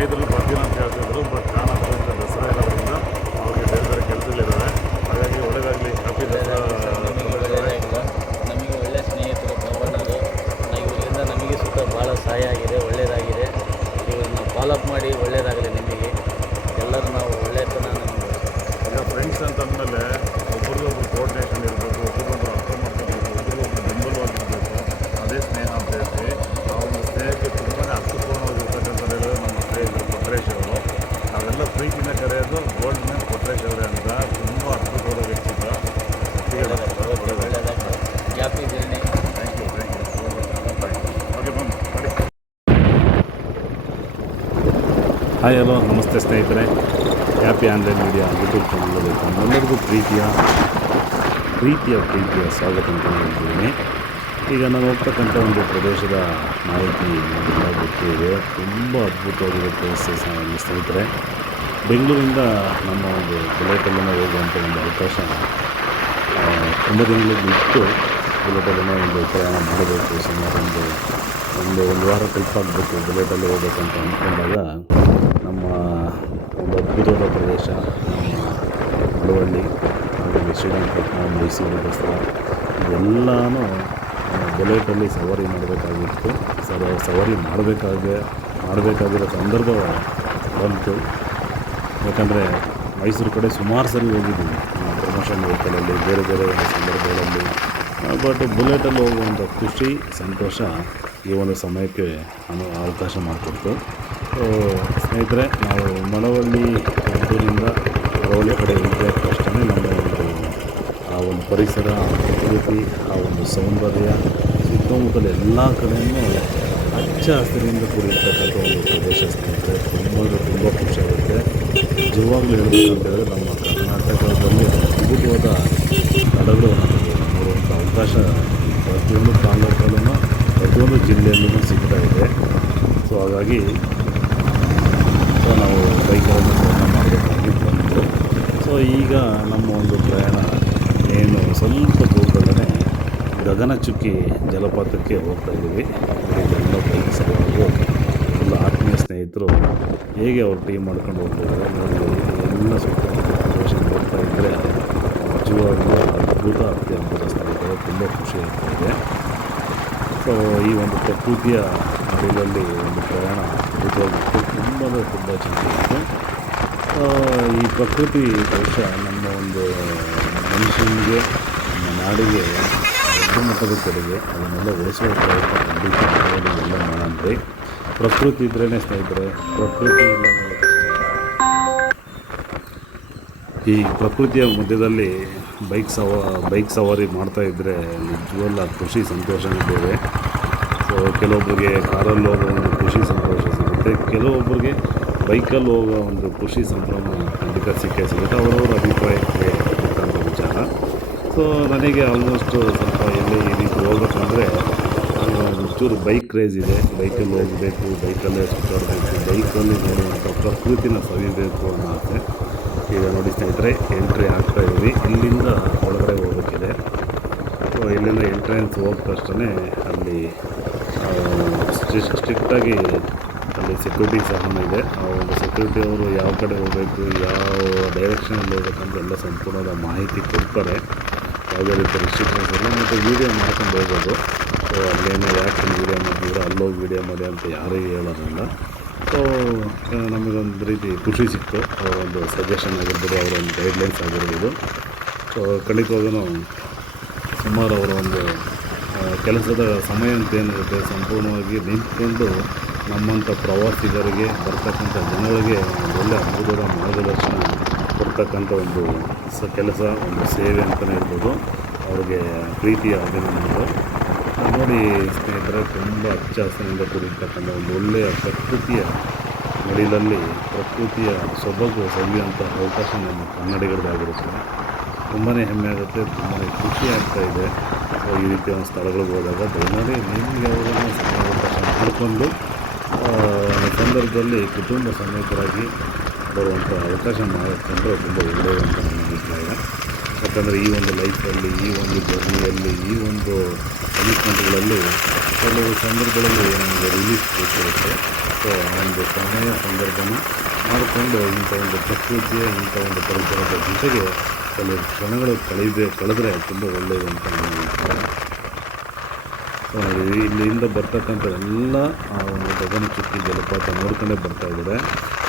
రైతులు భద్రం చేస్తారు ಹಾಯ್, ಹಲೋ, ನಮಸ್ತೆ ಸ್ನೇಹಿತರೆ. ಹ್ಯಾಪಿ ಆನ್ಲೈನ್ ಮೀಡಿಯಾ ಯೂಟ್ಯೂಬ್ ಚಾನಲ್ಗೆ ನಮ್ಮೆಲ್ಲರಿಗೂ ಪ್ರೀತಿಯ ಪ್ರೀತಿಯ ಪ್ರೀತಿಯ ಸ್ವಾಗತ ಅಂತ ಹೇಳ್ತಿದ್ದೀನಿ ಈಗ ನಾನು ಹೋಗ್ತಕ್ಕಂಥ ಒಂದು ಪ್ರದೇಶದ ಮಾಹಿತಿ ನಮಗೆಲ್ಲ ಗೊತ್ತಿದೆ ತುಂಬ ಅದ್ಭುತವಾಗಿರೋ ಪ್ಲೇಸಸ್ ಸ್ನೇಹಿತರೆ. ಬೆಂಗಳೂರಿಂದ ನಮ್ಮ ಒಂದು ಬುಲೆಟಲ್ಲೇ ಹೋಗುವಂಥ ಒಂದು ಅವಕಾಶ ತುಂಬ ದಿನಗಳಿಗೆ ಬಿಟ್ಟು ಬುಲೆಟಲ್ಲೇ ಒಂದು ಪ್ರಯಾಣ ಮಾಡಬೇಕು ಸುಮಾರು ಒಂದು ಒಂದು ಒಂದು ವಾರ ತಲುಪಾಗಬೇಕು ಬುಲೆಟಲ್ಲಿ ಹೋಗ್ಬೇಕಂತ ಅಂದ್ಕೊಂಡಾಗ ಅದ್ಭುತವಾದ ಪ್ರದೇಶ, ಮಳವಳ್ಳಿ ಹಾಗೆ ಶ್ರೀರಂಗಪಟ್ಟಣ, ಮೈಸೂರು, ದಸರಾ, ಇವೆಲ್ಲನೂ ಬುಲೆಟಲ್ಲಿ ಸವಾರಿ ಮಾಡಬೇಕಾಗಿತ್ತು. ಸರ್ ಸವಾರಿ ಮಾಡಬೇಕಾಗಿ, ಮಾಡಬೇಕಾಗಿರೋ ಸಂದರ್ಭ ಬಂತು. ಯಾಕಂದರೆ ಮೈಸೂರು ಕಡೆ ಸುಮಾರು ಸರಿ ಹೋಗಿದ್ದೀವಿ. ಪ್ರಮೋಷನ್ ವೆಹಿಕಲಲ್ಲಿ, ಬೇರೆ ಬೇರೆ ಸಂದರ್ಭಗಳಲ್ಲಿ. ಬಟ್ ಬುಲೆಟಲ್ಲಿ ಹೋಗುವಂಥ ಖುಷಿ, ಸಂತೋಷ ಈ ಒಂದು ಸಮಯಕ್ಕೆ ಅನು, ಅವಕಾಶ ಮಾಡಿಕೊಡ್ತು. ಸ್ನೇಹಿತರೆ, ನಾವು ಮಳವಳ್ಳಿ ಊರಿನಿಂದ ಮಳವಳ್ಳಿ ಕಡೆ ಇದ್ದ ತಕ್ಷಣ ನಮ್ಮ ಒಂದು, ಆ ಒಂದು ಪರಿಸರ ಪ್ರಕೃತಿ, ಆ ಒಂದು ಸೌಂದರ್ಯ, ಸುತ್ತಮುತ್ತಲ ಎಲ್ಲ ಕಡೆಯೂ ಹಚ್ಚ ಹಸಿರಿಂದ ಕೂಡಿರ್ತಕ್ಕಂಥ ಒಂದು ಪ್ರದೇಶ ಸ್ನೇಹಿತರೆ. ತುಂಬ ತುಂಬ ಖುಷಿಯಾಗುತ್ತೆ ನಿಜವಾಗ್ಲೂ ಹೇಳಬೇಕಂತೇಳಿದ್ರೆ ನಮ್ಮ ಕರ್ನಾಟಕದಲ್ಲಿ ಅದ್ಭುತವಾದ ನಮಗೆ ನೋಡುವಂಥ ಅವಕಾಶ ಪ್ರತಿಯೊಂದು ತಾಲೂಕಲ್ಲೂ, ಪ್ರತಿಯೊಂದು ಜಿಲ್ಲೆಯಲ್ಲೂ ಸಿಗ್ತಾ ಇದೆ. ಸೊ ಹಾಗಾಗಿ ನಾವು ಬೈಕ್ಗಳನ್ನು ಪ್ರಯಾಣ ಮಾಡಬೇಕಾಗಿ ಬಂತು ಸೊ, ಈಗ ನಮ್ಮ ಒಂದು ಪ್ರಯಾಣ ಏನು ಸ್ವಲ್ಪ ದೂರದಲ್ಲೇ ಗಗನಚುಕ್ಕಿ ಜಲಪಾತಕ್ಕೆ ಹೋಗ್ತಾ ಇದ್ದೀವಿ. ಇದೆಲ್ಲ ಬೈಕ್ ಸಲುವಾಗಿ ಎಲ್ಲ ಆತ್ಮೀಯ ಸ್ನೇಹಿತರು ಹೇಗೆ ಅವ್ರು ಟೀಮ್ ಮಾಡ್ಕೊಂಡು ಹೋಗ್ತಿದ್ದಾರೆ ಎಲ್ಲ ಸುತ್ತಮುತ್ತ ಪ್ರದೇಶ ನೋಡ್ತಾ ಇದ್ದರೆ ನಿಜವಾಗ್ಲೂ ಅದ್ಭುತ ಅತ್ಯಂತ ತುಂಬ ಖುಷಿ ಆಗ್ತಾ ಇದೆ. ಸೊ, ಈ ಒಂದು ಪ್ರಕೃತಿಯ ನಡುವಲ್ಲಿ ಒಂದು ಪ್ರಯಾಣ ಇದಾಗಿತ್ತು ತುಂಬ ತುಂಬ ಚೆನ್ನಾಗಿತ್ತು. ಈ ಪ್ರಕೃತಿ ಬಹುಶಃ ನಮ್ಮ ಒಂದು ಮನುಷ್ಯನಿಗೆ, ನಮ್ಮ ನಾಡಿಗೆ ದೊಡ್ಡ ಮಟ್ಟದ ಕೊಡುಗೆ. ಅದನ್ನೆಲ್ಲ ಉಳಿಸುವ ಪ್ರಯತ್ನ ಖಂಡಿತ ಎಲ್ಲ ಪ್ರಕೃತಿ ಇದ್ರೇ ಸ್ನೇಹಿತರೆ, ಪ್ರಕೃತಿ ಈ ಪ್ರಕೃತಿಯ ಮಧ್ಯದಲ್ಲಿ ಬೈಕ್ ಸವ, ಬೈಕ್ ಸವಾರಿ ಮಾಡ್ತಾ ಇದ್ದರೆ ನಿಜವಲ್ಲ ಖುಷಿ, ಸಂತೋಷ ಸೊ ಕೆಲವೊಬ್ಬರಿಗೆ ಕಾರಲ್ಲಿ ಹೋಗೋ ಒಂದು ಖುಷಿ ಸಂತೋಷ ಸಿಗುತ್ತೆ ಕೆಲವೊಬ್ಬರಿಗೆ ಬೈಕಲ್ಲಿ ಹೋಗೋ ಒಂದು ಖುಷಿ ಸಂಭ್ರಮ ಖಂಡಿತ ಸಿಕ್ಕೇ ಸಿಗುತ್ತೆ. ಅವರವರ ಅಭಿಪ್ರಾಯಕ್ಕೆ ಇರ್ತಕ್ಕಂಥ ವಿಚಾರ. ಸೊ ನನಗೆ ಆಲ್ಮೋಸ್ಟ್ ಸ್ವಲ್ಪ ಎಲ್ಲಿ ಈ ರೀತಿ ಹೋಗ್ಬೇಕಂದ್ರೆ ಒಂಚೂರು ಬೈಕ್ ಕ್ರೇಜ್ ಇದೆ. ಬೈಕಲ್ಲಿ ಹೋಗಬೇಕು ಬೈಕಲ್ಲೇ ಸುತ್ತಾಡಬೇಕು ಬೈಕಲ್ಲಿ ನೋಡುವಂಥ ಪ್ರಕೃತಿನ ಸವಿಬೇಕು ಅನ್ನೋ ಆಸೆ. ಈಗ ನೋಡಿ ಸ್ನೇಹಿತರೆ ಎಂಟ್ರಿ ಆಗ್ತಾ ಇದ್ದೀವಿ. ಇಲ್ಲಿಂದ ಒಳಗಡೆ ಹೋಗಬೇಕಿದೆ. ಸೊ ಇಲ್ಲಿಂದ ಎಂಟ್ರೆನ್ಸ್ ಹೋದ ತಕ್ಷಣ ಅಲ್ಲಿ ಸ್ಟ್ರಿಕ್ಟಾಗಿ ಅಲ್ಲಿ ಸೆಕ್ಯೂರಿಟಿ ಸಹ ಇದೆ. ಆ ಒಂದು ಸೆಕ್ಯೂರಿಟಿ ಅವರು ಯಾವ ಕಡೆ ಹೋಗಬೇಕು, ಯಾವ ಡೈರೆಕ್ಷನಲ್ಲಿ ಹೋಗ್ಬೇಕಂತ ಎಲ್ಲ ಸಂಪೂರ್ಣವಾದ ಮಾಹಿತಿ ಕೊಡ್ತಾರೆ. ಯಾವುದೇ ರೀತಿ ರಿಸ್ಟ್ರಿಕ್ಷನ್ಸ್ ಇಲ್ಲ. ಮತ್ತು ವೀಡಿಯೋ ಮಾಡ್ಕೊಂಡು ಹೋಗೋದು ಸೊ ಅಲ್ಲೇನು ಯಾಕೆ ವೀಡಿಯೋ ಮಾಡಿದ್ರೆ ಅಲ್ಲೋಗಿ ವೀಡಿಯೋ ಮಾಡಿ ಅಂತ ಯಾರಿಗೂ ಹೇಳೋದಿಲ್ಲ. ಸೊ ನಮಗೊಂದು ರೀತಿ ಖುಷಿ ಸಿಕ್ತು. ಅವರ ಒಂದು ಸಜೆಷನ್ ಆಗಿರ್ಬೋದು, ಅವರ ಒಂದು ಗೈಡ್ಲೈನ್ಸ್ ಆಗಿರ್ಬೋದು. ಸೊ ಖಂಡಿತವಾಗೂ ಸುಮಾರು ಅವರ ಒಂದು ಕೆಲಸದ ಸಮಯ ಅಂತ ಏನಿರುತ್ತೆ, ಸಂಪೂರ್ಣವಾಗಿ ನಿಂತ್ಕೊಂಡು ನಮ್ಮಂಥ ಪ್ರವಾಸಿಗರಿಗೆ, ಬರ್ತಕ್ಕಂಥ ಜನಗಳಿಗೆ ಒಳ್ಳೆ ಒಳ್ಳೆಯ ಅದ್ಭುತದ ಮಾರ್ಗದರ್ಶನ ಕೊಡ್ತಕ್ಕಂಥ ಒಂದು ಸ, ಕೆಲಸ, ಒಂದು ಸೇವೆ ಅಂತಲೇ ಹೇಳ್ಬೋದು. ಅವ್ರಿಗೆ ಪ್ರೀತಿಯ ಅಭಿನಂದನೆಗಳು ನೋಡಿ ಸ್ನೇಹಿತರೆ, ತುಂಬ ಹಚ್ಚ ಹಸಿರಿನಿಂದ ಕೂಡಿರ್ತಕ್ಕಂಥ ಒಂದು ಒಳ್ಳೆಯ ಪ್ರಕೃತಿಯ ಮಡಿಲಲ್ಲಿ ಪ್ರಕೃತಿಯ ಸೊಬಗು ಸವಿಯುವಂಥ ಅವಕಾಶ ನಮ್ಮ ಕನ್ನಡಿಗರದಾಗಿರುತ್ತೆ. ತುಂಬಾ ಹೆಮ್ಮೆ ಆಗುತ್ತೆ ತುಂಬಾ ಖುಷಿ ಆಗ್ತಾ ಇದೆ. ಈ ರೀತಿಯ ಸ್ಥಳಗಳಿಗೆ ಹೋದಾಗ ದಯಮಾಡಿ ನಿಮಗೆ ಅವರನ್ನು ಮಾಡಿಕೊಂಡು ಸಂದರ್ಭದಲ್ಲಿ ಕುಟುಂಬ ಸಮೇತರಾಗಿ ಬರುವಂಥ ಅವಕಾಶ ಮಾಡಿಕೊಂಡ್ರೆ ತುಂಬ ಒಳ್ಳೆಯದು ಅಂತ ನನ್ನ ಅಭಿಪ್ರಾಯ. ಯಾಕಂದರೆ ಈ ಒಂದು ಲೈಫಲ್ಲಿ, ಈ ಒಂದು ಜರ್ನಿಯಲ್ಲಿ, ಈ ಒಂದು ಕಮಿಟ್ಮೆಂಟ್ಗಳಲ್ಲಿ ಕೆಲವು ಸಂದರ್ಭಗಳಲ್ಲಿ ನಮಗೆ ರಿಲೀಫ್ ಬೇಕಿರುತ್ತೆ ಸೊ ಒಂದು ಸಮಯ ಸಂದರ್ಭನ ಮಾಡಿಕೊಂಡು ಇಂಥ ಒಂದು ಪ್ರಕೃತಿಯ, ಇಂಥ ಒಂದು ಪರಿಸರದ ಜೊತೆಗೆ ಕೆಲವು ಕ್ಷಣಗಳು ಕಳೆಯದೆ ಕಳೆದ್ರೆ ತುಂಬ ಒಳ್ಳೆಯದು ಅಂತ ನಾನು ಇಲ್ಲಿಂದ ಬರ್ತಕ್ಕಂಥ ಎಲ್ಲ ಆ ಒಂದು ಗಗನಚುಕ್ಕಿ ಜಲಪಾತ ನೋಡ್ಕೊಂಡೇ ಬರ್ತಾ ಇದ್ದಾರೆ.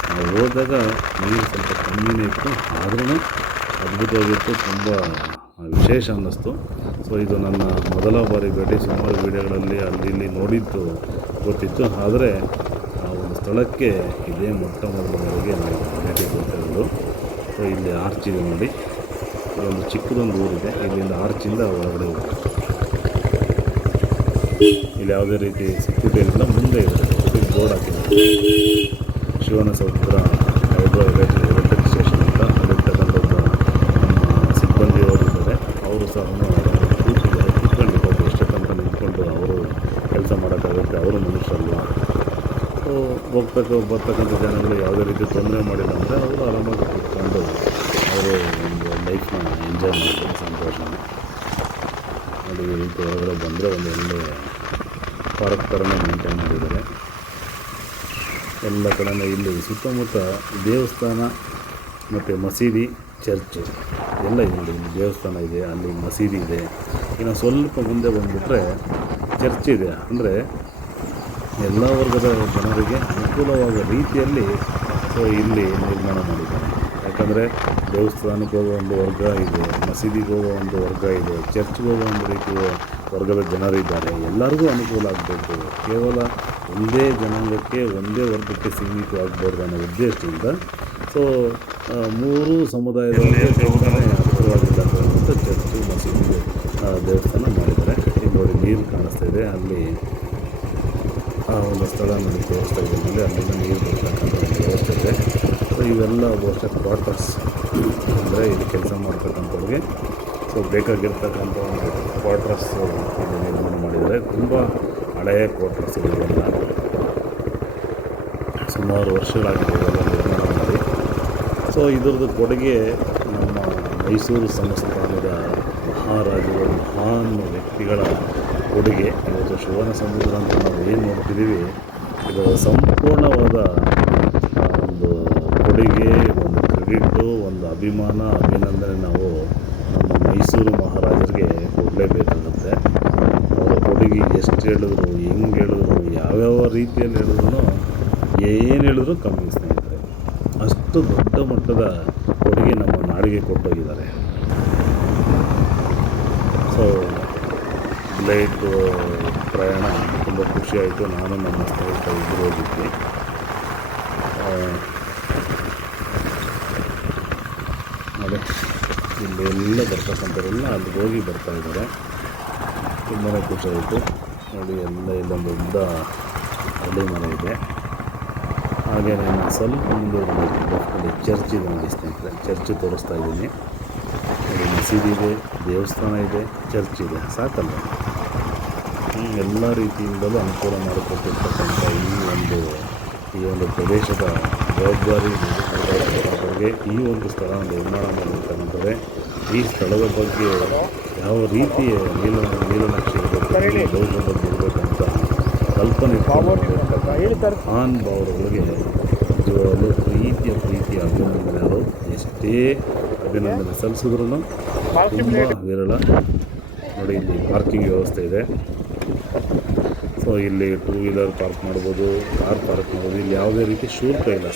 ನಾವು ಹೋದಾಗ ನೀರು ಸ್ವಲ್ಪ ಕಮ್ಮಿನೇ ಇತ್ತು. ಆದ್ರೂ ಅದ್ಭುತವಾಗಿತ್ತು. ತುಂಬ ವಿಶೇಷ ಅನ್ನಿಸ್ತು. ಸೊ ಇದು ನನ್ನ ಮೊದಲ ಬಾರಿ ಭೇಟಿ. ಸುಮಾರು ವೀಡಿಯೋಗಳಲ್ಲಿ ಅಲ್ಲಿ ಇಲ್ಲಿ ನೋಡಿದ್ದು, ಗೊತ್ತಿತ್ತು. ಆದರೆ, ಆ ಒಂದು ಸ್ಥಳಕ್ಕೆ ಇದೇ ಮೊಟ್ಟ ಮೊದಲ ನಾವು ಭೇಟಿ ಕೊಡ್ತಾ ಇರೋದು. ಸೊ ಇಲ್ಲಿ ಆರ್ಚ್ ಇದೆ ನೋಡಿ. ಒಂದು ಚಿಕ್ಕದೊಂದು ಊರಿದೆ. ಇಲ್ಲಿಂದ ಆರ್ಚಿಂದ ಒಳಗಡೆ ಹೋಗುತ್ತೆ. ಇಲ್ಲಿ ಯಾವುದೇ ರೀತಿ ಸೆಕ್ಯೂರಿಟಿ ಇಲ್ಲ ಮುಂದೆ ಇದೆ ಬೋರ್ಡ್ ಹಾಕಿದ್ದಾರೆ. ಶಿವನ ಸಮುದ್ರ ಹೈಡ್ರೋ ಎಲೆಕ್ಟ್ರಿಕ್ ಸ್ಟೇಷನ್ ಅಂತ ಅಲ್ಲಿರ್ತಕ್ಕಂಥ ಒಬ್ಬ ಸಿಬ್ಬಂದಿ ಹೋಗಿದ್ದಾರೆ. ಅವರು ಸಹ ಕೂತಿದ್ದಾರೆ. ಕೂತ್ಕೊಂಡು ಪಾಪ ತನಕ ನಿಂತ್ಕೊಂಡು ಅವರು ಕೆಲಸ ಮಾಡೋಕ್ಕಾಗುತ್ತೆ. ಅವರು ಮನುಷ್ಯರಲ್ಲ ಹೋಗ್ತಕ್ಕ ಬರ್ತಕ್ಕಂಥ ಜನಗಳು ಯಾವುದೇ ರೀತಿ ತೊಂದರೆ ಮಾಡಿಲ್ಲ ಅಂದರೆ ಅವರು ಆರಾಮಾಗಿ ಕೂತ್ಕೊಂಡು ಅವರು ಒಂದು ಲೈಫ್ನ ಎಂಜಾಯ್ ಮಾಡ್ತಾರೆ ಸಂತೋಷನ. ಅದು ಒಳಗಡೆ ಬಂದರೆ ಒಂದು ಒಳ್ಳೆ ಪಾರ್ಕ್ ಥರನೇ ಮೇಂಟೈನ್ ಮಾಡಿದ್ದಾರೆ. ಎಲ್ಲ ಕಡೆನೇ ಇಲ್ಲಿ ಸುತ್ತಮುತ್ತ ದೇವಸ್ಥಾನ ಮತ್ತು ಮಸೀದಿ ಚರ್ಚ್ ಎಲ್ಲ ಇದೆ ಇಲ್ಲಿ. ದೇವಸ್ಥಾನ ಇದೆ, ಅಲ್ಲಿ ಮಸೀದಿ ಇದೆ. ಇನ್ನು ಸ್ವಲ್ಪ ಮುಂದೆ ಬಂದುಬಿಟ್ರೆ ಚರ್ಚ್ ಇದೆ. ಅಂದರೆ ಎಲ್ಲ ವರ್ಗದ ಜನರಿಗೆ ಅನುಕೂಲವಾದ ರೀತಿಯಲ್ಲಿ ಇಲ್ಲಿ ನಿರ್ಮಾಣ ಮಾಡಿದ್ದಾರೆ. ಯಾಕಂದರೆ ದೇವಸ್ಥಾನಕ್ಕೆ ಹೋಗೋ ಒಂದು ವರ್ಗ ಇದೆ ಮಸೀದಿಗೆ ಹೋಗೋ ಒಂದು ವರ್ಗ ಇದೆ ಚರ್ಚ್ಗೆ ಹೋಗೋ ಒಂದು ರೀತಿಯ ವರ್ಗದ ಜನರಿದ್ದಾರೆ ಎಲ್ಲರಿಗೂ ಅನುಕೂಲ ಆಗಬೇಕು. ಕೇವಲ ಒಂದೇ ಜನಾಂಗಕ್ಕೆ ಒಂದೇ ವರ್ಗಕ್ಕೆ ಸೀಮಿತವಾಗಬಾರ್ದು ಅನ್ನೋ ಉದ್ದೇಶದಿಂದ. ಸೊ ಮೂರು ಸಮುದಾಯದ ಅನುಕೂಲವಾಗಿಲ್ಲ ಅಂತ ಚರ್ಚು ಮಸೀದಿ ದೇವಸ್ಥಾನ ಮಾಡಿದ್ದಾರೆ. ಇಲ್ಲಿ ನೋಡಿ ನೀರು ಕಾಣಿಸ್ತಾ ಇದೆ. ಅಲ್ಲಿ ಆ ಒಂದು ಸ್ಥಳ ನನಗೆ ತೋರಿಸ್ತಾ ಅಲ್ಲಿಂದ ನೀರು ಬರ್ತಕ್ಕಂಥ ಒಂದು ವ್ಯವಸ್ಥೆ ಇದೆ. ಸೊ ಇವೆಲ್ಲ ಬಹುಶಃ ಕ್ವಾರ್ಟರ್ಸ್ ಅಂದರೆ ಇಲ್ಲಿ ಕೆಲಸ ಮಾಡ್ತಕ್ಕಂಥವ್ರಿಗೆ. ಸೊ ಬೇಕಾಗಿರ್ತಕ್ಕಂಥ ಒಂದು ಕ್ವಾರ್ಟರ್ಸ್ ಇಲ್ಲಿ ನಿರ್ಮಾಣ ಮಾಡಿದ್ದಾರೆ. ತುಂಬ ಹಳೆಯ ಕ್ವಾರ್ಟರ್ಸ್ ಇವೆಲ್ಲ ಸುಮಾರು ವರ್ಷಗಳಾಗಿದೆ ಇವೆಲ್ಲ ನಿರ್ಮಾಣ ಮಾಡಿ. ಸೊ ಇದ್ರದ್ದು ಕೊಡುಗೆ ನಮ್ಮ ಮೈಸೂರು ಸಂಸ್ಥಾನದ ಮಹಾರಾಜರು, ಮಹಾನ್ ವ್ಯಕ್ತಿಗಳ ಕೊಡುಗೆ. ಇವತ್ತು ಶಿವನ ಸಮುದ್ರ ಅಂತ ನಾವು ಏನು ನೋಡ್ತಿದ್ದೀವಿ ಇದು ಸಂಪೂರ್ಣವಾದ ಆ, ಒಂದು ಕೊಡುಗೆ ಒಂದು ಕ್ರೆಡಿಟು ಒಂದು ಅಭಿಮಾನ ಏನಂದರೆ ನಾವು ನಮ್ಮ ಮೈಸೂರು ಮಹಾರಾಜರಿಗೆ ಕೊಡಲೇಬೇಕಾಗುತ್ತೆ. ಅವರ ಕೊಡುಗೆ ಎಷ್ಟು ಹೇಳಿದ್ರು, ಹೆಂಗೆ ಹೇಳಿದ್ರು, ಯಾವ್ಯಾವ ರೀತಿಯಲ್ಲಿ ಹೇಳಿದ್ರು ಏನು ಹೇಳಿದ್ರು ಕಮ್ಮಿ ಸ್ನೇಹಿತರೆ. ಅಷ್ಟು ದೊಡ್ಡ ಮಟ್ಟದ ಕೊಡುಗೆ ನಮ್ಮ ನಾಡಿಗೆ ಕೊಟ್ಟೋಗಿದ್ದಾರೆ. ಸೊ ಫ್ಲೈಟ್ ಪ್ರಯಾಣ ತುಂಬ ಖುಷಿಯಾಯಿತು ನಾನು ನಮ್ಮ ಸ್ನೇಹಿತ ಇಬ್ಬರು ಹೋಗಿದ್ವಿ ಆ, ನೋಡಿ ಎಲ್ಲ ಬರ್ತಕ್ಕಂಥವರೆಲ್ಲ ಅಲ್ಲಿಗೆ ಹೋಗಿ ಬರ್ತಾ ಇದ್ದಾರೆ. ತುಂಬಾ ಖುಷಿಯಾಯಿತು ನೋಡಿ, ಎಲ್ಲ ಇಲ್ಲೊಂದು ದೊಡ್ಡ ಹಳ್ಳಿ ಮನೆ ಇದೆ. ಹಾಗೆ ನಾನು ಸ್ವಲ್ಪ ಮುಂದೆ ಅಲ್ಲಿ ಚರ್ಚ್ ಇದೆ ನೋಡಿ ಚರ್ಚ್ ತೋರಿಸ್ತಾ ಇದ್ದೀನಿ. ನೋಡಿ, ಮಸೀದಿ ಇದೆ, ದೇವಸ್ಥಾನ ಇದೆ, ಚರ್ಚ್ ಇದೆ. ಸಾಕಲ್ಲ ಎಲ್ಲ ರೀತಿಯಿಂದಲೂ ಅನುಕೂಲ ಮಾಡಿಕೊಟ್ಟಿರ್ತಕ್ಕಂಥ ಈ ಒಂದು ಈ ಒಂದು ಪ್ರದೇಶದ ಜವಾಬ್ದಾರಿ ಅವರಿಗೆ ಈ ಒಂದು ಸ್ಥಳ ನಿರ್ಮಾಣ ಮಾಡಬೇಕಾಗುತ್ತದೆ ಈ ಸ್ಥಳದ ಬಗ್ಗೆ ಯಾವ ರೀತಿಯ ನೀಲ, ನೀಲನಕ್ಷೆ ಬಗ್ಗೆ ಇರಬೇಕಂತ ಕಲ್ಪನೆ ಖಾನ್ ಮಹಾನ್ ಭಾವರುಗಳಿಗೆ ನಿಜವಾಗಲೂ ಪ್ರೀತಿಯ ಪ್ರೀತಿಯ ಅಭಿನಂದನೆಗಳು ಎಷ್ಟೇ ಅಭಿನಂದನೆ ಸಲ್ಲಿಸಿದ್ರು ತುಂಬ ವಿರಳ. ನೋಡಿ, ಇಲ್ಲಿ ಪಾರ್ಕಿಂಗ್ ವ್ಯವಸ್ಥೆ ಇದೆ. ಸೊ ಇಲ್ಲಿ ಟೂ ವೀಲರ್ ಪಾರ್ಕ್ ಮಾಡ್ಬೋದು ಕಾರ್ ಪಾರ್ಕ್ ಮಾಡ್ಬೋದು. ಇಲ್ಲಿ ಯಾವುದೇ ರೀತಿ ಶುಲ್ಕ ಇಲ್ಲ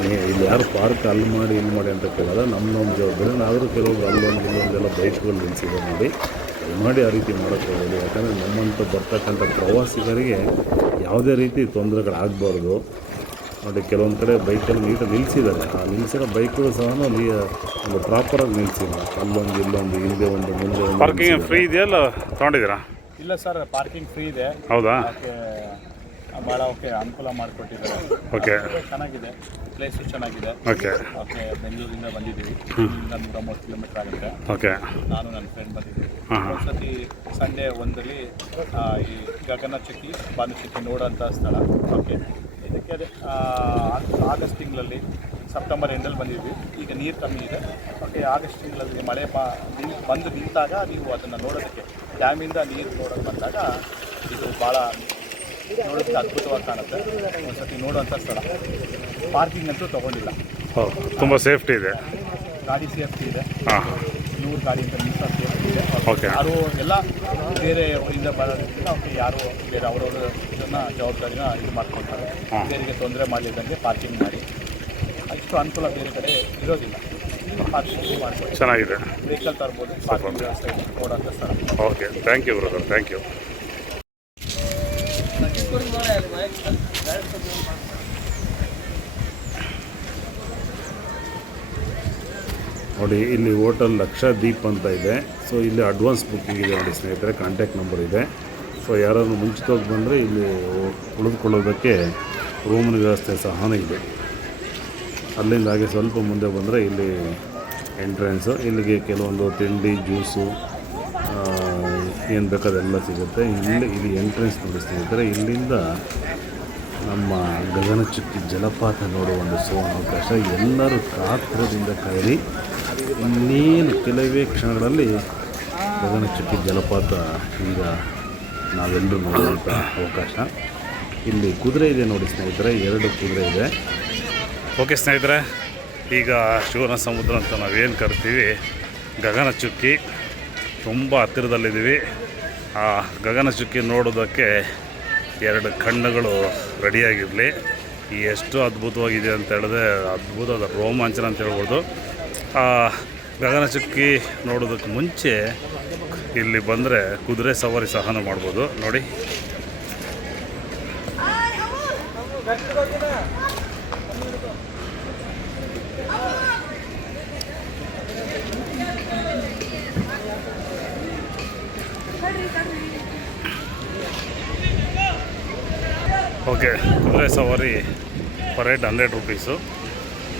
ಇಲ್ಲಿ ಯಾರು ಪಾರ್ಕ್ ಅಲ್ಲಿ ಮಾಡಿ ಇಲ್ಲಿ ಮಾಡಿ ಅಂತ ಕೇಳಲ್ಲ ನಮ್ಮ ನಮ್ಮ ಜವಾಬ್ದಾರಿ. ಆದರೂ ಕೆಲವೊಬ್ರು ಅಲ್ಲೊಂದು ಇಲ್ಲೊಂದೆಲ್ಲ ಬೈಕ್ಗಳು ನಿಲ್ಲಿಸಿದೆ ನೋಡಿ. ಮಾಡಿ ಆ ರೀತಿ ಮಾಡೋಕ್ಕೆ ಹೋಗೋದು ಯಾಕಂದರೆ ನಮ್ಮಂಥ ಬರ್ತಕ್ಕಂಥ ಪ್ರವಾಸಿಗರಿಗೆ ಯಾವುದೇ ರೀತಿ ತೊಂದರೆಗಳಾಗಬಾರ್ದು. ನೋಡಿ ಕೆಲವೊಂದು ಕಡೆ ಬೈಕಲ್ಲಿ ನೀಟಾಗಿ ನಿಲ್ಲಿಸಿದ್ದಾರೆ ಆ ನಿಲ್ಲಿಸಿರೋ ಬೈಕ್ಗಳು ಸಹ ಅಲ್ಲಿ ಒಂದು ಪ್ರಾಪರಾಗಿ ನಿಲ್ಲಿಸಿಲ್ಲ ಅಲ್ಲೊಂದು ಇಲ್ಲೊಂದು ಹಿಂದೆ ಒಂದು ಮುಂದೆ ಒಂದು ಪಾರ್ಕಿಂಗ್ ಫ್ರೀ ಇದೆಯಲ್ಲ ತೊಗೊಂಡಿದ್ದೀರಾ? ಇಲ್ಲ ಸರ್ ಪಾರ್ಕಿಂಗ್ ಫ್ರೀ ಇದೆ. ಹೌದಾ? ಭಾಳ ಓಕೆ ಅನುಕೂಲ ಮಾಡಿಕೊಟ್ಟಿದ್ದಾರೆ. ಓಕೆ. ಚೆನ್ನಾಗಿದೆ. ಪ್ಲೇಸು ಚೆನ್ನಾಗಿದೆ. ಓಕೆ ಓಕೆ ಬೆಂಗಳೂರಿಂದ ಬಂದಿದ್ದೀವಿ. ಇಲ್ಲಿಂದ ನೂರ ಮೂವತ್ತು ಕಿಲೋಮೀಟ್ರ್ ಆಗುತ್ತೆ. ಓಕೆ ನಾನು ನನ್ನ ಫ್ರೆಂಡ್ ಹಾಂ ಒಂದ್ಸತಿ ಸಂಡೇ ಒಂದರಲ್ಲಿ ಈ ಗಗನಚುಕ್ಕಿ ಭಾನುಚುಕ್ಕಿ ನೋಡೋಂಥ ಸ್ಥಳ. ಓಕೆ ಇದಕ್ಕೆ ಅದೇ ಆಗಸ್ಟ್ ತಿಂಗಳಲ್ಲಿ ಸೆಪ್ಟೆಂಬರ್ ಎಂಡಲ್ಲಿ ಬಂದಿದ್ವಿ ಈಗ ನೀರು ಕಮ್ಮಿ ಇದೆ. ಓಕೆ ಆಗಸ್ಟ್ ತಿಂಗಳಲ್ಲಿ ಮಳೆ ಬಾ ಬಂದು ನಿಂತಾಗ ನೀವು ಅದನ್ನು ನೋಡೋದಕ್ಕೆ ಡ್ಯಾಮಿಂದ ನೀರು ನೋಡೋಕೆ ಬಂದಾಗ ಇದು ಭಾಳ ನೋಡೋದಕ್ಕೆ ಅದ್ಭುತವಾಗಿ ಕಾಣುತ್ತೆ. ಒಂದ್ಸತಿ ನೋಡುವಂಥ ಸ್ಥಳ. ಪಾರ್ಕಿಂಗ್ ಅಂತೂ ತೊಗೊಂಡಿಲ್ಲ. ಹೌದು ತುಂಬ ಸೇಫ್ಟಿ ಇದೆ. ಗಾಡಿ ಸೇಫ್ಟಿ ಇದೆ. ಹಾಂ. ನೂರು ಗಾಡಿ ಅಂತ ಸೇಫ್ಟಿ ಇದೆ. ಓಕೆ. ಯಾರು ಎಲ್ಲ ಬೇರೆ ಇಂದ ಬರೋದ್ರಿಂದ ಅವ್ರಿಗೆ ಯಾರು ಬೇರೆ ಅವರವರು ಇದನ್ನು ಜವಾಬ್ದಾರಿನ ಇದು ಮಾಡ್ಕೊಳ್ತಾರೆ. ಬೇರೆಗೆ ತೊಂದರೆ ಮಾಡಲಿದ್ದಂಗೆ ಪಾರ್ಕಿಂಗ್ ಮಾಡಿ. ಅಷ್ಟು ಅನುಕೂಲ ಬೇರೆ ಕಡೆ ಇರೋದಿಲ್ಲ. ಪಾರ್ಕಿಂಗ್ ಮಾಡ್ಬೋದು ಚೆನ್ನಾಗಿದೆ. ವೆಹಿಕಲ್ ತರ್ಬೋದು ಪಾರ್ಕಿಂಗ್ ವ್ಯವಸ್ಥೆ ನೋಡೋಂಥ ಸ್ಥಳ. Okay thank you brother thank you ನೋಡಿ, ಇಲ್ಲಿ ಹೋಟೆಲ್ ಲಕ್ಷದೀಪ್ ಅಂತ ಇದೆ. ಸೊ ಇಲ್ಲಿ ಅಡ್ವಾನ್ಸ್ ಬುಕ್ಕಿಂಗ್ ಇದೆ ನೋಡಿ ಸ್ನೇಹಿತರೆ ಕಾಂಟ್ಯಾಕ್ಟ್ ನಂಬರ್ ಇದೆ. ಸೊ ಯಾರಾದರೂ ಮುಂಚಿತವಾಗಿ ಬಂದರೆ ಇಲ್ಲಿ ಉಳಿದುಕೊಳ್ಳೋದಕ್ಕೆ ರೂಮಿನ ವ್ಯವಸ್ಥೆ ಸಹ ಇದೆ. ಅಲ್ಲಿಂದ ಹಾಗೆ ಸ್ವಲ್ಪ ಮುಂದೆ ಬಂದರೆ ಇಲ್ಲಿ ಎಂಟ್ರೆನ್ಸು ಇಲ್ಲಿಗೆ ಕೆಲವೊಂದು ತಿಂಡಿ ಜ್ಯೂಸು ಏನು ಬೇಕಾದೆಲ್ಲ ಸಿಗುತ್ತೆ. ಇಲ್ಲಿ ಇಲ್ಲಿ ಎಂಟ್ರೆನ್ಸ್ ನೋಡಿ ಸ್ನೇಹಿತರೆ, ಇಲ್ಲಿಂದ ನಮ್ಮ ಗಗನಚುಕ್ಕಿ ಜಲಪಾತ ನೋಡುವ ಒಂದು ಸುವರ್ಣಾವಕಾಶ ಎಲ್ಲರೂ ಕಾತ್ರದಿಂದ ಕಾಯಿರಿ ಇನ್ನೇನು ಕೆಲವೇ ಕ್ಷಣಗಳಲ್ಲಿ ಗಗನಚುಕ್ಕಿ ಜಲಪಾತ ಈಗ ನಾವೆಲ್ಲರೂ ನೋಡುವಂಥ ಅವಕಾಶ. ಇಲ್ಲಿ ಕುದುರೆ ಇದೆ ನೋಡಿ ಸ್ನೇಹಿತರೆ, ಎರಡು ಕುದುರೆ ಇದೆ. ಓಕೆ ಸ್ನೇಹಿತರೆ, ಈಗ ಶಿವನ ಸಮುದ್ರ ಅಂತ ನಾವೇನು ಕರಿತೀವಿ? ಗಗನಚುಕ್ಕಿ, ತುಂಬ ಹತ್ತಿರದಲ್ಲಿದ್ದೀವಿ. ಆ ಗಗನಚುಕ್ಕಿ ನೋಡೋದಕ್ಕೆ ಎರಡು ಕಣ್ಣುಗಳು ರೆಡಿಯಾಗಿರಲಿ. ಎಷ್ಟು ಅದ್ಭುತವಾಗಿದೆ ಅಂತ ಹೇಳಿದ್ರೆ, ಅದ್ಭುತವಾದ ರೋಮಾಂಚನ ಅಂತ ಹೇಳ್ಬೋದು. ಆ, ಗಗನಚುಕ್ಕಿ ನೋಡೋದಕ್ಕೆ ಮುಂಚೆ ಇಲ್ಲಿ ಬಂದರೆ ಕುದುರೆ ಸವಾರಿ ಸಹನ ಮಾಡ್ಬೋದು. ನೋಡಿ. ಓಕೆ, ಕುದುರೆ ಸವಾರಿ ಪರ್ ಹೆಡ್ ಹಂಡ್ರೆಡ್ ರುಪೀಸು.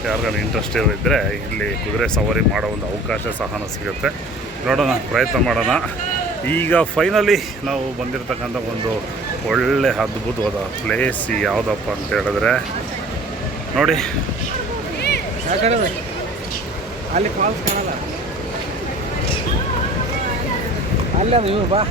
ಯಾರಿಗಾನ ಇಂಟ್ರೆಸ್ಟ್ ಇದ್ದರೆ ಇಲ್ಲಿ ಕುದುರೆ ಸವಾರಿ ಮಾಡೋ ಒಂದು ಅವಕಾಶ ಸಹನ ಸಿಗುತ್ತೆ. ನೋಡೋಣ, ಪ್ರಯತ್ನ ಮಾಡೋಣ. ಈಗ ಫೈನಲಿ ನಾವು ಬಂದಿರತಕ್ಕಂಥ ಒಂದು ಒಳ್ಳೆ ಅದ್ಭುತವಾದ ಪ್ಲೇಸ್ ಯಾವುದಪ್ಪ ಅಂತ ಹೇಳಿದ್ರೆ, ನೋಡಿ. ಅಲ್ಲಿ ಫಾಲ್ಸ್ ಕಾಣಲ್ಲ. ಅಲ್ಲ ಇವ್ರು ಬಾ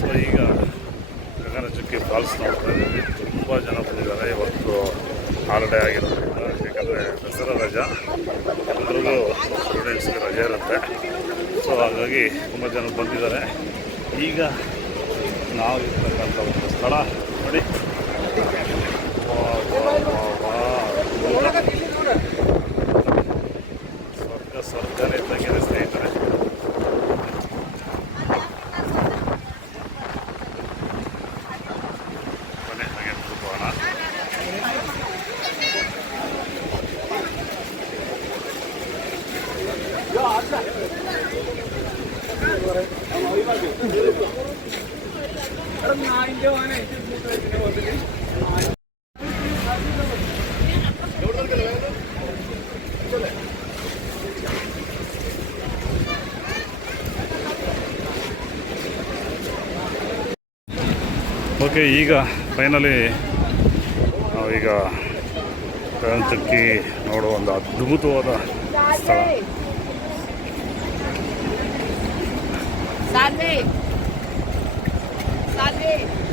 ಸೊ ಈಗ ಗಗನಚುಕ್ಕಿ ಫಾಲ್ಸ್ ನೋಡ್ತಾ ತುಂಬ ಜನ ಬಂದಿದ್ದಾರೆ. ಇವತ್ತು ಹಾಲಿಡೇ ಆಗಿರೋದ್ರಿಂದ ಯಾಕಂದರೆ ದಸರಾ ರಜಾ. ಎಲ್ಲರಿಗೂ ಸ್ಟೂಡೆಂಟ್ಸ್ಗೆ ರಜೆ ಇರುತ್ತೆ. ಸೊ ಹಾಗಾಗಿ ತುಂಬ ಜನ ಬಂದಿದ್ದಾರೆ. ಈಗ ನಾವು ಇರ್ತಕ್ಕಂಥ ಒಂದು ಸ್ಥಳ ನೋಡಿ. ಓಕೆ ಈಗ ಫೈನಲಿ ನಾವೀಗ ಚಕ್ಕಿ ನೋಡುವ ಒಂದು ಅದ್ಭುತವಾದ ಸ್ಥಳ Salve!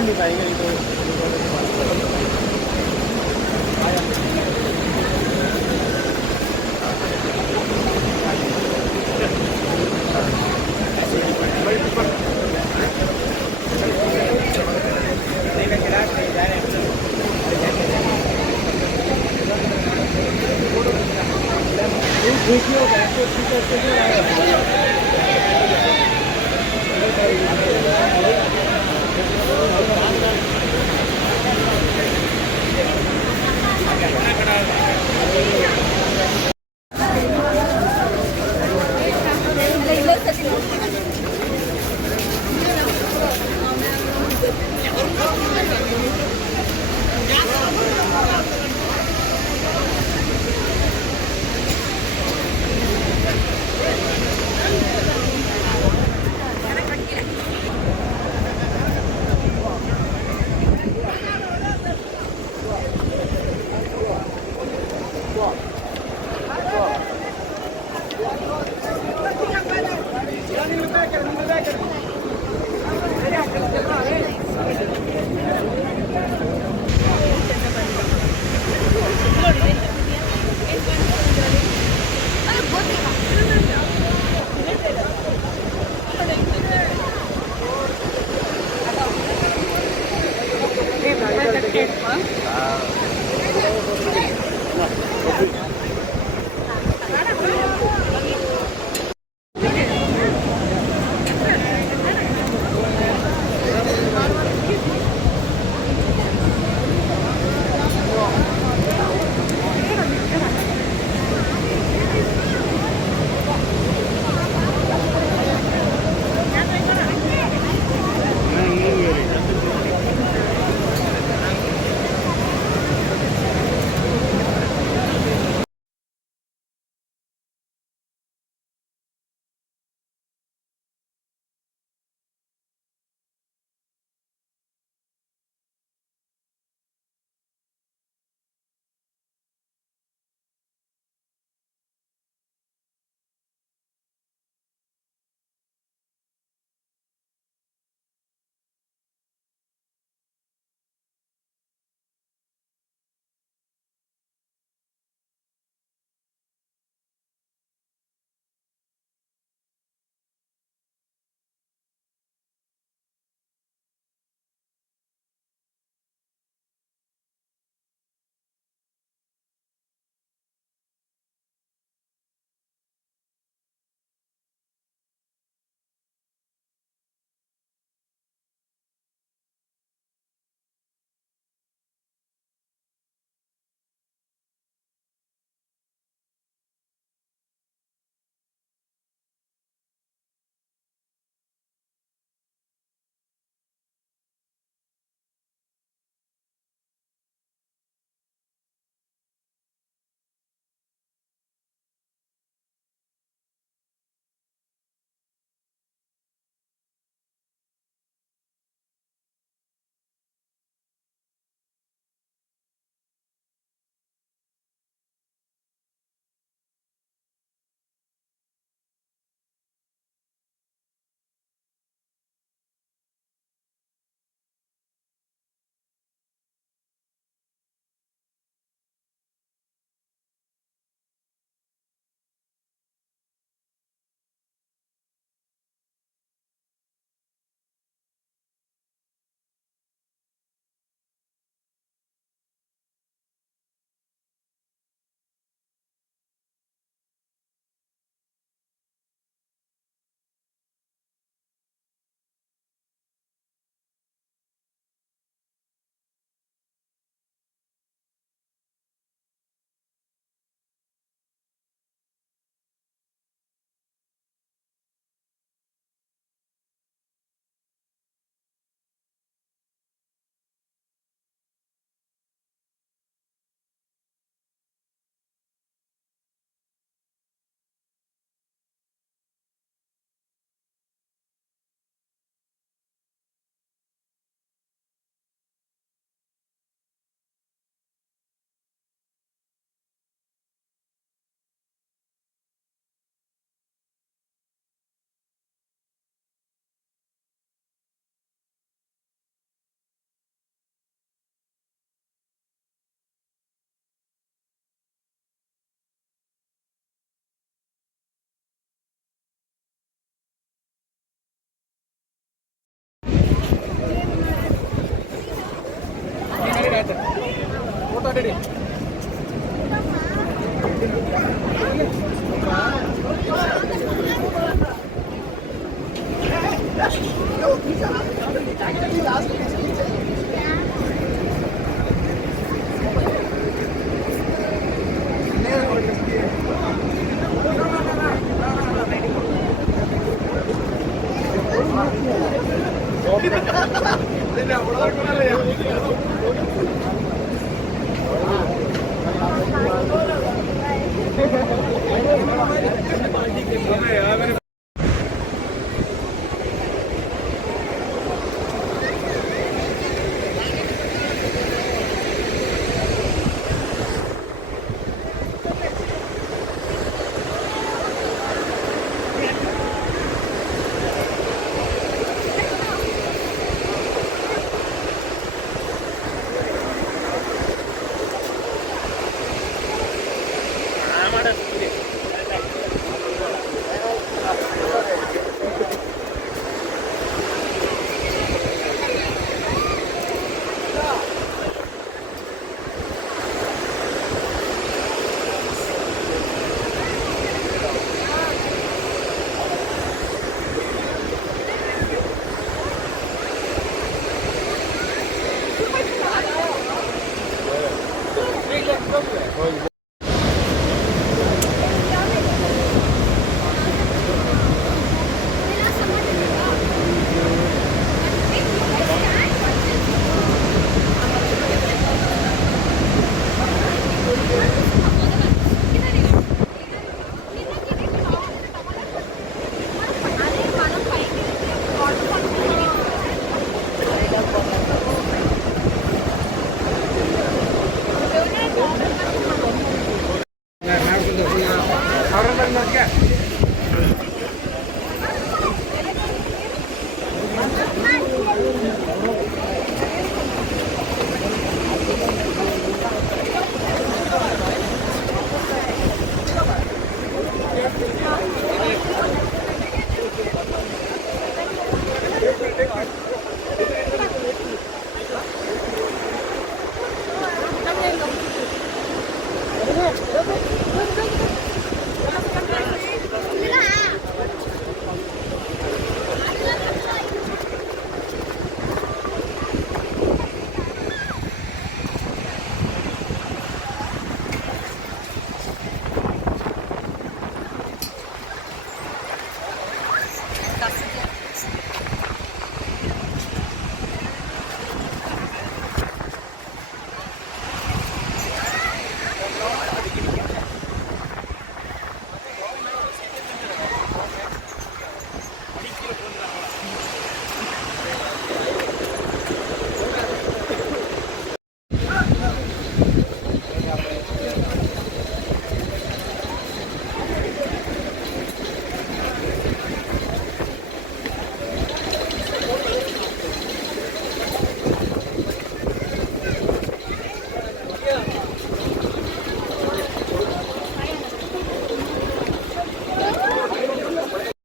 చూడండి పైగా ఇది देखियो कैसे कैसे आया 俺はあんなに。